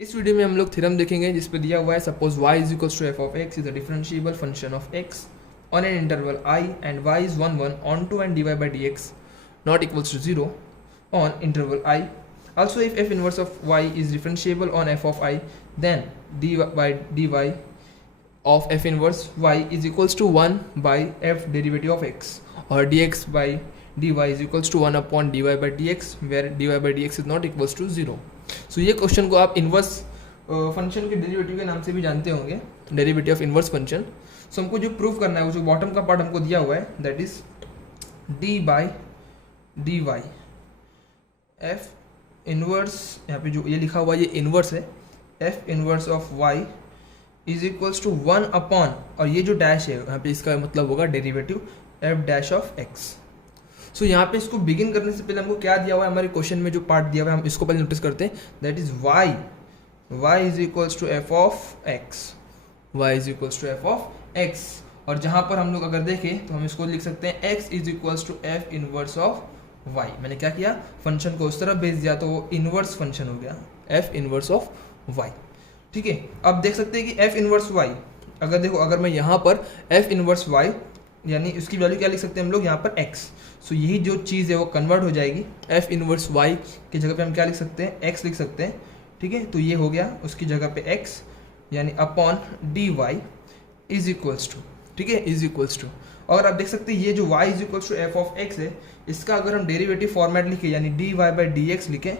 इस वीडियो में हम लोग थ्योरम देखेंगे जिस पे दिया हुआ है suppose y is equals to F of x is a differentiable function of x on an interval I and y is 1 1 onto and dy by dx not equals to 0 on interval I. Also if f inverse of y is differentiable on f of I, then dy by dy of f inverse y is equals to 1 by f derivative of x, or dx by dy is equals to 1 upon dy by dx where dy by dx is not equals to 0. So ये question को आप inverse function के derivative के नाम से भी जानते होंगे, डेरिवेटिव ऑफ इन्वर्स फंक्शन. सो हमको जो प्रूव करना है वो जो बॉटम का पार्ट हमको दिया हुआ है that is d by d y f inverse, यहाँ पे जो ये लिखा हुआ ये इनवर्स है, f inverse of y is equals to 1 upon, और ये जो डैश है यहाँ पे इसका मतलब होगा derivative F dash of X. So यहाँ पे इसको बिगिन करने से पहले हमको क्या दिया हुआ है, हमारे क्वेश्चन में जो पार्ट दिया हुआ है हम इसको पहले नोटिस करते हैं that is y is equals to F of x, y is equals to F of x. और जहाँ पर हम लोग अगर देखें तो हम इसको लिख सकते हैं x is equals to f inverse of y. मैंने क्या किया, फंक्शन को उस तरफ भेज दिया तो वो इनवर्स फंक्शन हो गया एफ इनवर्स ऑफ वाई. ठीक है, अब देख सकते हैं कि एफ इनवर्स वाई, अगर देखो अगर मैं यहाँ पर एफ इनवर्स वाई यानी उसकी वैल्यू क्या लिख सकते हैं हम लोग यहाँ पर x. सो यही जो चीज़ है वो कन्वर्ट हो जाएगी, एफ इनवर्स y की जगह पे हम क्या लिख सकते हैं, x लिख सकते हैं. ठीक है, तो ये हो गया उसकी जगह पे x यानी upon d y is equals to, ठीक है, इज इक्वल्स टू. और आप देख सकते हैं ये जो y is equals to F of x है, इसका अगर हम डेरिवेटिव फॉर्मेट लिखें यानी D Y by D X लिखें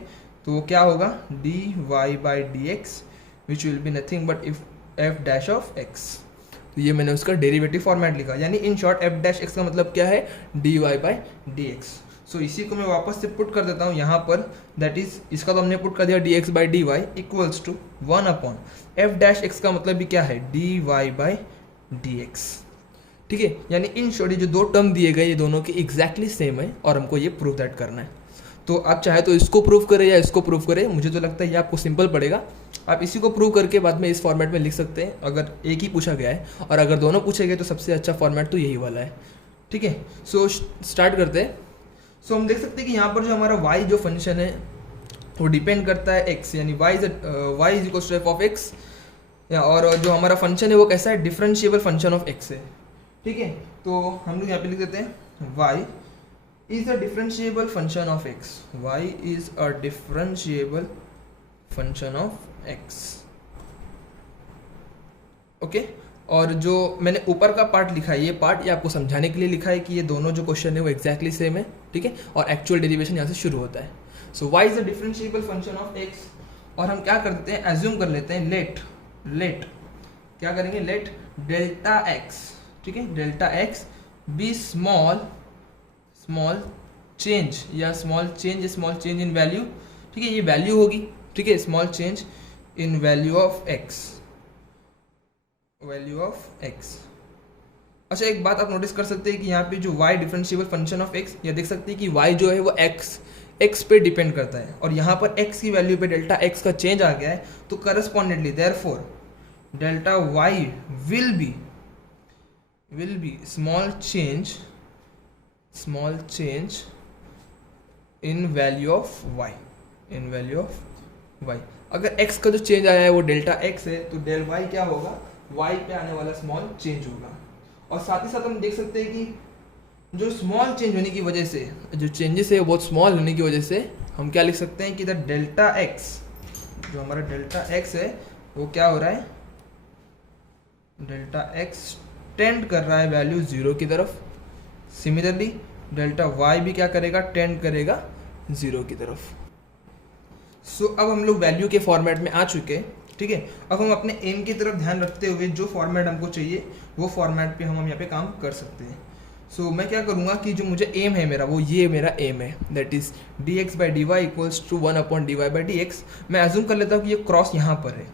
तो वो क्या होगा, D Y by D X which will be nothing but if F dash of X. तो ये मैंने उसका डेरिवेटिव फॉर्मेट लिखा, यानी in short F dash x का मतलब क्या है, D Y by D X. So इसी को मैं वापस से पुट कर देता हूँ यहाँ पर, दैट इज इसका तो हमने पुट कर दिया d x by d y equals to 1 upon f dash x का मतलब भी क्या है, D Y by D x. ठीक है, यानी इन शॉर्ट ये जो दो टर्म दिए गए ये दोनों के एग्जैक्टली सेम है और हमको ये प्रूव दैट करना है. तो आप चाहे तो इसको प्रूव करें या इसको प्रूव करें, मुझे तो लगता है ये आपको सिंपल पड़ेगा. आप इसी को प्रूव करके बाद में इस फॉर्मेट में लिख सकते हैं अगर एक ही पूछा गया है, और अगर दोनों पूछे गए तो सबसे अच्छा फॉर्मेट तो यही वाला है. ठीक है, सो स्टार्ट करते हैं. सो हम देख सकते हैं कि यहाँ पर जो हमारा y जो फंक्शन है वो डिपेंड करता है x, यानी y is equal to F of x, और जो हमारा फंक्शन है वो कैसा है, डिफरेंशिएबल फंक्शन ऑफ x है. ठीक है, तो हम लोग यहाँ पे लिख देते हैं y is a differentiable function of x, y is a differentiable function of x. Okay, और जो मैंने ऊपर का पार्ट लिखा है ये पार्ट ये आपको समझाने के लिए लिखा है कि ये दोनों जो क्वेश्चन है वो एक्जैक्टली सेम है. ठीक है, और एक्चुअल डेरिवेशन यहाँ से शुरू होता है. सो y is a differentiable function of x, और हम क्या करते हैं, एज्यूम कर लेते हैं लेट क्या करेंगे, लेट डेल्टा x, ठीक है, delta x be small change या स्मॉल चेंज इन वैल्यू. ठीक है, ये वैल्यू होगी. ठीक है, small change in value of x. अच्छा, एक बात आप नोटिस कर सकते हैं कि यहाँ पे जो y differentiable function of x, ये देख सकते हैं कि y जो है वो x पे डिपेंड करता है, और यहाँ पर x की वैल्यू पे डेल्टा x का चेंज आ गया है, तो correspondingly therefore delta y will be small change in value of y. अगर x का जो चेंज आया है वो डेल्टा x है तो डेल y क्या होगा, y पे आने वाला स्मॉल चेंज होगा. और साथ ही साथ हम देख सकते हैं कि जो स्मॉल चेंज होने की वजह से, जो चेंजेस है बहुत स्मॉल होने की वजह से हम क्या लिख सकते हैं कि इधर डेल्टा x, जो हमारा डेल्टा x है वो क्या हो रहा है, डेल्टा x टेंड कर रहा है वैल्यू 0 की तरफ. सिमिलरली डेल्टा y भी क्या करेगा, टेंड करेगा 0 की तरफ. सो अब हम लोग वैल्यू के फॉर्मेट में आ चुके हैं. ठीक है, अब हम अपने एम की तरफ ध्यान रखते हुए जो फॉर्मेट हमको चाहिए वो फॉर्मेट पे हम यहाँ पे काम कर सकते हैं. सो मैं क्या करूँगा कि जो मुझे एम है मेरा, वो ये मेरा एम है, that is d x by d y equals to 1 upon d Y by D x. मैं एज्यूम कर लेता हूँ कि ये क्रॉस यहाँ पर है.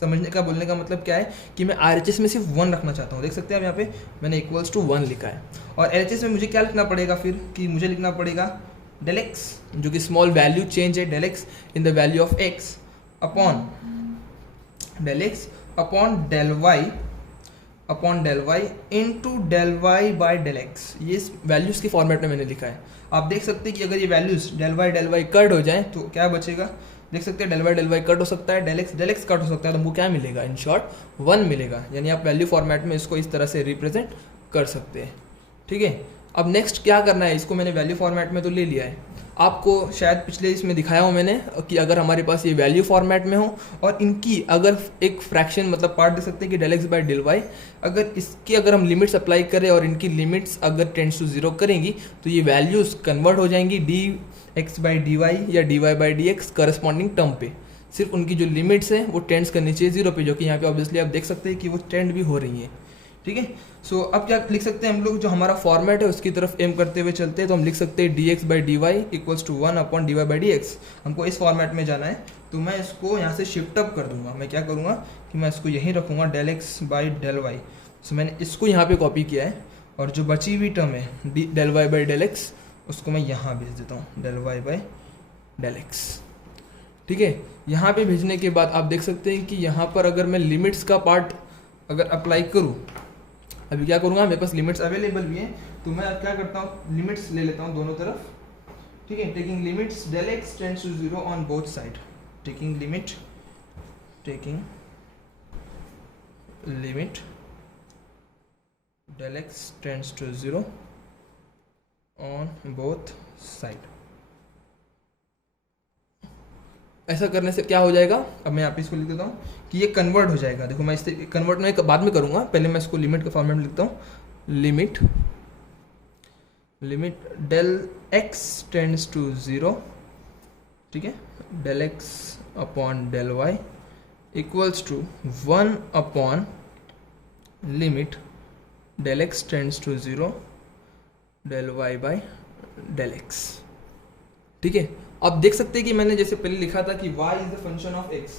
समझने का, बोलने का मतलब क्या है कि मैं RHS में सिर्फ 1 रखना चाहता हूँ. देख सकते हैं आप यहाँ पे मैंने इक्वल्स टू 1 लिखा है, और LHS में मुझे क्या लिखना पड़ेगा फिर, कि मुझे लिखना पड़ेगा डेल एक्स, जो कि स्मॉल वैल्यू चेंज है, del x in the value of x upon del x upon del y into del y by del x. ये वैल्यूज़ के फॉर्मेट में मैंने लिखा है. आप देख सकते हैं कि अगर ये वैल्यूज़ डेल वाई कट हो जाए तो क्या बचेगा, देख सकते हैं del y कट हो सकता है, del x कट हो सकता है, तो हमको क्या मिलेगा, इन शॉर्ट 1 मिलेगा। यानी आप वैल्यू फॉर्मेट में इसको इस तरह से रिप्रेजेंट कर सकते हैं। ठीक है, अब नेक्स्ट क्या करना है, इसको मैंने वैल्यू फॉर्मेट में तो ले लिया है, आपको शायद पिछले इसमें दिखाया हो मैंने कि अगर हमारे पास ये वैल्यू फॉर्मेट में हो और इनकी अगर एक फ्रैक्शन मतलब पार्ट दे सकते हैं कि del x by del y, अगर इसकी अगर हम लिमिट्स अप्लाई करें और इनकी लिमिट्स अगर टेंड्स टू 0 करेंगी तो ये वैल्यूज कन्वर्ट हो जाएंगी dx बाई dy या dy by dx corresponding term पे। सिर्फ उनकी जो लिमिट्स है वो टेंड्स करनी चाहिए 0 पे, जो कि यहाँ पे ऑब्वियसली आप देख सकते हैं कि वो टेंड भी हो रही हैं। ठीक है, सो अब क्या लिख सकते हैं हम लोग, जो हमारा फॉर्मेट है उसकी तरफ एम करते हुए चलते हैं, तो हम लिख सकते हैं dx by dy equals to 1 upon dy by dx। हमको इस फॉर्मेट में जाना है, तो मैं इसको यहाँ से शिफ्ट अप कर दूंगा। मैं क्या करूँगा कि मैं इसको यहीं रखूँगा del x by del y। सो मैंने इसको यहाँ पे कॉपी किया है और जो बची हुई टर्म है del y by del x उसको मैं यहाँ भेज देता हूँ, del y by del x। ठीक है, यहाँ पे भेजने के बाद आप देख सकते हैं कि यहाँ पर अगर मैं लिमिट्स का पार्ट अगर अप्लाई करूँ, अभी क्या करूँगा, मेरे पास लिमिट्स अवेलेबल भी हैं, तो मैं क्या करता हूँ लिमिट्स ले लेता हूँ दोनों तरफ। ठीक है, taking limits del x tends to 0 on both side, taking limit del x tends to 0 on both side. ऐसा करने से क्या हो जाएगा, अब मैं यहाँ पे इसको लिख देता हूँ कि ये कन्वर्ट हो जाएगा। देखो मैं इससे कन्वर्ट में बाद में करूँगा, पहले मैं इसको लिमिट का फॉर्मेट में लिखता हूँ, limit del x tends to 0, ठीक है, del x upon del y equals to 1 upon limit del x tends to 0 del y by del x। ठीक है, अब देख सकते हैं कि मैंने जैसे पहले लिखा था कि y is the function of x।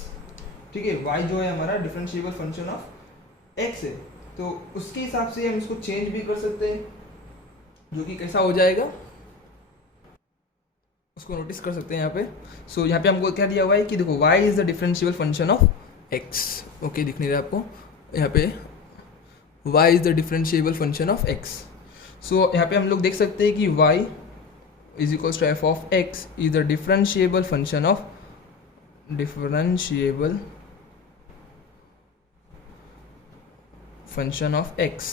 ठीक है, y जो है हमारा डिफरेंशिएबल फंक्शन ऑफ x है, तो उसके हिसाब से हम इसको चेंज भी कर सकते हैं, जो कि कैसा हो जाएगा उसको नोटिस कर सकते हैं यहाँ पे। सो यहाँ पे हमको क्या दिया हुआ है कि देखो y is the differentiable function of x। Okay, दिख नहीं रहा आपको, यहाँ पे y is the differentiable function of x। सो यहाँ पे हम लोग देख सकते हैं कि y is equals to f of x is the differentiable function of x,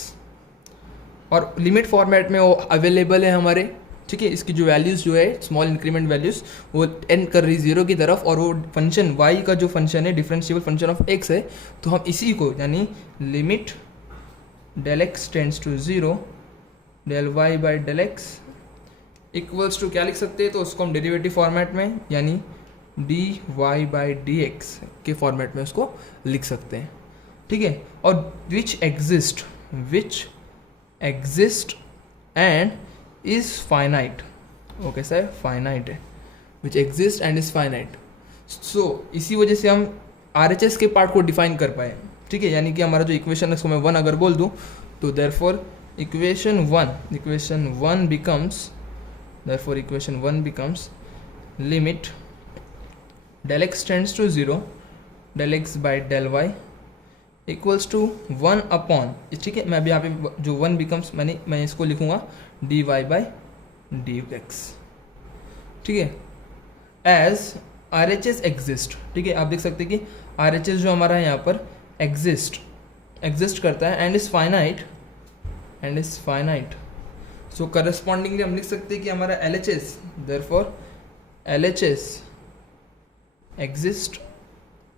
और लिमिट फॉर्मेट में वो अवेलेबल है हमारे। ठीक है, इसकी जो वैल्यूज़ जो है स्मॉल इंक्रीमेंट वैल्यूज़ वो टेंड कर रही 0 की तरफ, और वो फंक्शन y का जो फंक्शन है डिफरेंशिएबल फंक्शन ऑफ x है, तो हम इसी को यानी limit del x tends to 0 del y by del x equals to क्या लिख सकते हैं, तो उसको हम डेरिवेटिव फॉर्मेट में यानी dy बाई dx के फॉर्मेट में उसको लिख सकते हैं। ठीक है, और which exist and is finite. Okay sir, finite है, which exist and is finite. So इसी वजह से हम RHS के पार्ट को डिफाइन कर पाए। ठीक है, यानी कि हमारा जो इक्वेशन है उसको मैं 1 अगर बोल दूँ, तो therefore equation 1 becomes limit del x tends to 0 del x by del y equals to 1 upon, ठीक है, मैं अभी यहाँ पे जो 1 becomes मैं इसको लिखूँगा dy by dx। ठीक है, एज RHS exist। ठीक है, आप देख सकते हैं कि RHS जो हमारा है यहाँ पर एग्जिस्ट करता है and is finite. So correspondingly हम लिख सकते हैं कि हमारा LHS, therefore LHS exist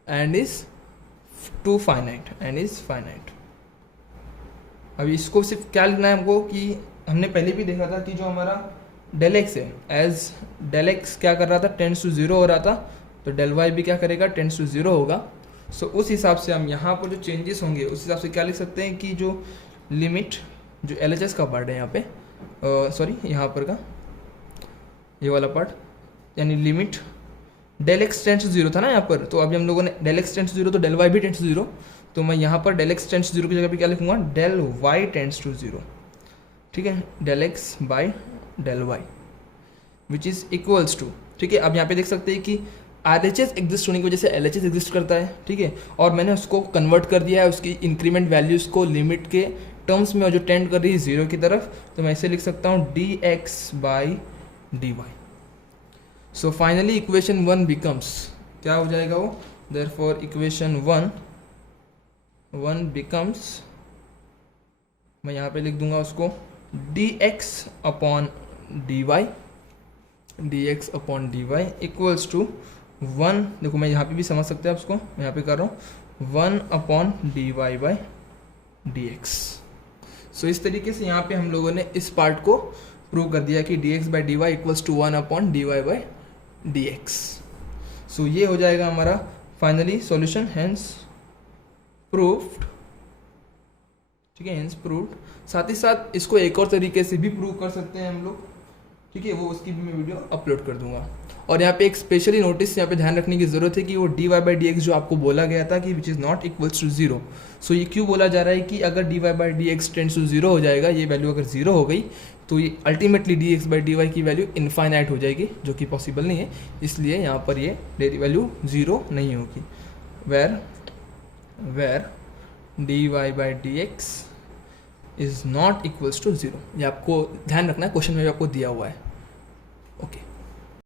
and is to finite अभी इसको सिर्फ क्या लिखना है हमको कि हमने पहले भी देखा था कि जो हमारा del x है, एज del x क्या कर रहा था, टेंड्स टू 0 हो रहा था, तो del y भी क्या करेगा, टेंड्स टू 0 होगा। सो उस हिसाब से हम यहाँ पर जो चेंजेस होंगे उस हिसाब से क्या लिख सकते हैं कि जो लिमिट जो LHS का पार्ट है यहाँ पे, सॉरी यहाँ पर का ये वाला पार्ट, यानी limit del x tends to 0 था ना यहाँ पर, तो अभी हम लोगों ने del x टेंड्स टू 0 तो del y भी टेंड्स टू 0, तो मैं यहाँ पर del x टेंड्स टू 0 की जगह पे क्या लिखूँगा, del y टेंड्स टू 0। ठीक है, del x by del y which is equals to, ठीक है, अब यहाँ पे देख सकते हैं कि RHS एग्जिस्ट होने की वजह से LHS एग्जिस्ट करता है। ठीक है, और मैंने उसको कन्वर्ट कर दिया है उसकी इंक्रीमेंट वैल्यूज़ को लिमिट के टर्म्स में, और जो टेंड कर रही है 0 की तरफ, तो मैं इसे लिख सकता हूँ dx by dy। So finally equation 1 becomes क्या हो जाएगा वो, देयरफॉर इक्वेशन 1 बिकम्स, मैं यहाँ पे लिख दूंगा उसको dx upon dy equals to 1, देखो मैं यहाँ पे भी समझ सकते हैं आप उसको, मैं यहाँ पे कर रहा हूँ 1 अपॉन dy बाई dx। सो इस तरीके से यहाँ पे हम लोगों ने इस पार्ट को प्रूव कर दिया कि dx by dy equals to 1 upon dy by dx। So ये हो जाएगा हमारा फाइनली सॉल्यूशन, हेंस प्रूव्ड, ठीक है, हेंस प्रूव्ड। साथ ही साथ इसको एक और तरीके से भी प्रूव कर सकते हैं हम लोग, ठीक है, वो उसकी भी मैं वीडियो अपलोड कर दूंगा। और यहाँ पे एक स्पेशली नोटिस यहाँ पे ध्यान रखने की ज़रूरत है कि वो dy बाई dx जो आपको बोला गया था कि which is not equals to 0, so ये क्यों बोला जा रहा है कि अगर dy by dx tends to 0 हो जाएगा, ये वैल्यू अगर 0 हो गई तो ये अल्टीमेटली dx बाई dy की वैल्यू इनफाइनाइट हो जाएगी, जो कि पॉसिबल नहीं है, इसलिए यहाँ पर ये वैल्यू 0 नहीं होगी। Where dy by dx is not equals to 0, ये आपको ध्यान रखना है, क्वेश्चन में भी आपको दिया हुआ है। ओके।